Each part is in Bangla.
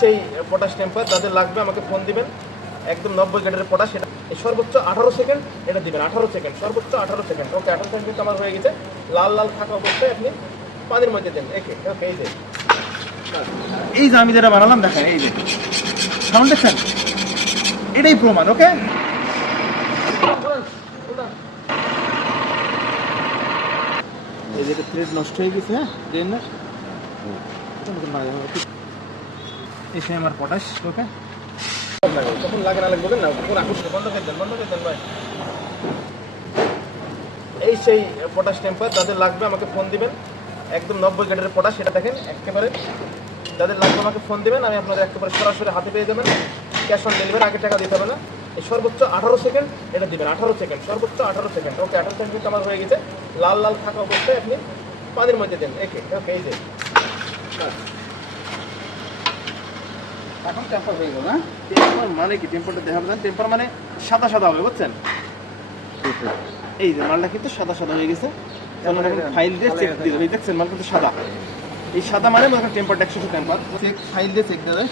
সেই পটাশ টেম্পার যাদের লাগবে আমাকে ফোন দিবেন। একদম নব্বই গ্রেডের পটাশ এটা সর্বোচ্চ আঠারো সেকেন্ড এটা দিবেন, আঠারো সেকেন্ড সর্বোচ্চ আঠারো সেকেন্ড ওকে আঠারো সেকেন্ড আমার হয়ে গেছে। লাল লাল থাকা অবস্থায় আপনি পানির মধ্যে দেন। একে ওকে এই যে। এই যে আমি যেটা বানালাম, দেখেন, এই যে। সাউন্ড দেখছেন? এটাই প্রমাণ ওকে এই যে থ্রেড নষ্ট হয়ে গেছে হ্যাঁ? ট্রেনের এই সেই আমার পটাশ ওকে তখন লাগে না লাগে বলেন না পুরো আকর্ষণ বন্ধ করে দেন বন্ধ করে দেন ভাই। এই সেই পটাশ টেম্পার যাদের লাগবে আমাকে ফোন দিবেন। একদম নব্বই গ্রেডের পটাশ সেটা দেখেন একেবারে। যাদের লাগবে আমাকে ফোন দিবেন আমি আপনাদের একেবারে সরাসরি হাতে পেয়ে যাবেন ক্যাশ অন ডেলিভারি আগে টাকা দিতে হবে না। এই সর্বোচ্চ আঠারো সেকেন্ড এটা দিবেন আঠারো সেকেন্ড সর্বোচ্চ আঠারো সেকেন্ড ওকে আঠারো সেকেন্ড কিন্তু আমার হয়ে গেছে। লাল লাল থাকা অবস্থায় আপনি পানির মধ্যে দেন একে ওকে এই যে। এখন টেম্পার হয়ে গেল না টেম্পার মানে কি? টেম্পারটা দেখা যান টেম্পার মানে সাদা সাদা হবে বুঝছেন? এই যে মালটা কিন্তু সাদা সাদা হয়ে গেছে। ফাইল দিয়ে চেক দিয়ে দেবে। দেখছেন মাল কিন্তু সাদা। এই সাদা মানে মনে করেন টেম্পারটা একশো টেম্পার চেক ফাইল দিয়ে চেক দেবে।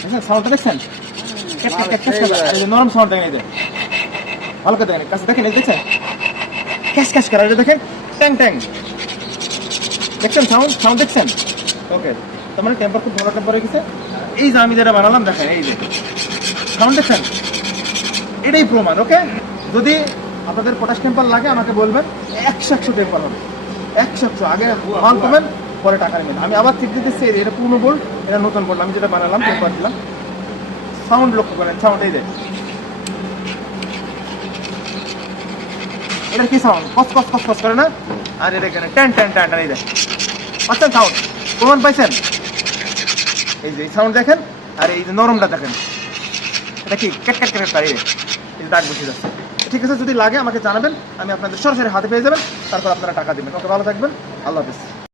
দেখছেন সাউন্ডটা দেখছেন? নরম সাউন্ড দেখেন এই যে হালকা দেখেন কাছে দেখেন এই দেখছেন? ক্যাশ ক্যাশ করা দেখেন। ট্যাং ট্যাং। দেখছেন সাউন্ড সাউন্ড দেখছেন? ওকে তার মানে টেম্পার খুব ভালো টেম্পার হয়ে গেছে। এই যে আমি যেটা বানালাম, দেখেন, এই যে। সাউন্ড দেখছেন এটাই প্রমাণ ওকে যদি আপনাদের পটাশ টেম্পার লাগে, আমাকে বলবেন, একশো একশো টেম্পার হবে। একশো একশো, আগে মাল পাবেন পরে টাকা নেবেন। আমি আবার ঠিক দিতেছি এটা পুরনো বোল্ট এটা নতুন বোল্ট আমি যেটা বানালাম টেম্পার দিলাম। সাউন্ড লক্ষ্য করেন সাউন্ড এই যে। এটা কি সাউন্ড কস কস কস কস করে না? আর এটা কেন ট্যান ট্যান ট্যান এই যে। পাচ্ছেন সাউন্ড প্রমাণ পাইছেন? এই যে সাউন্ড দেখেন আর এই যে নরমটা দেখেন। এটা কি ক্যাট কেট ক্যাট তাই এই দাগ বসে যাচ্ছে। ঠিক আছে, যদি লাগে আমাকে জানাবেন, আমি আপনাদের সরাসরি হাতে পেয়ে যাবেন, তারপর আপনারা টাকা দেবেন। ওকে, ভালো থাকবেন। আল্লাহ হাফিজ।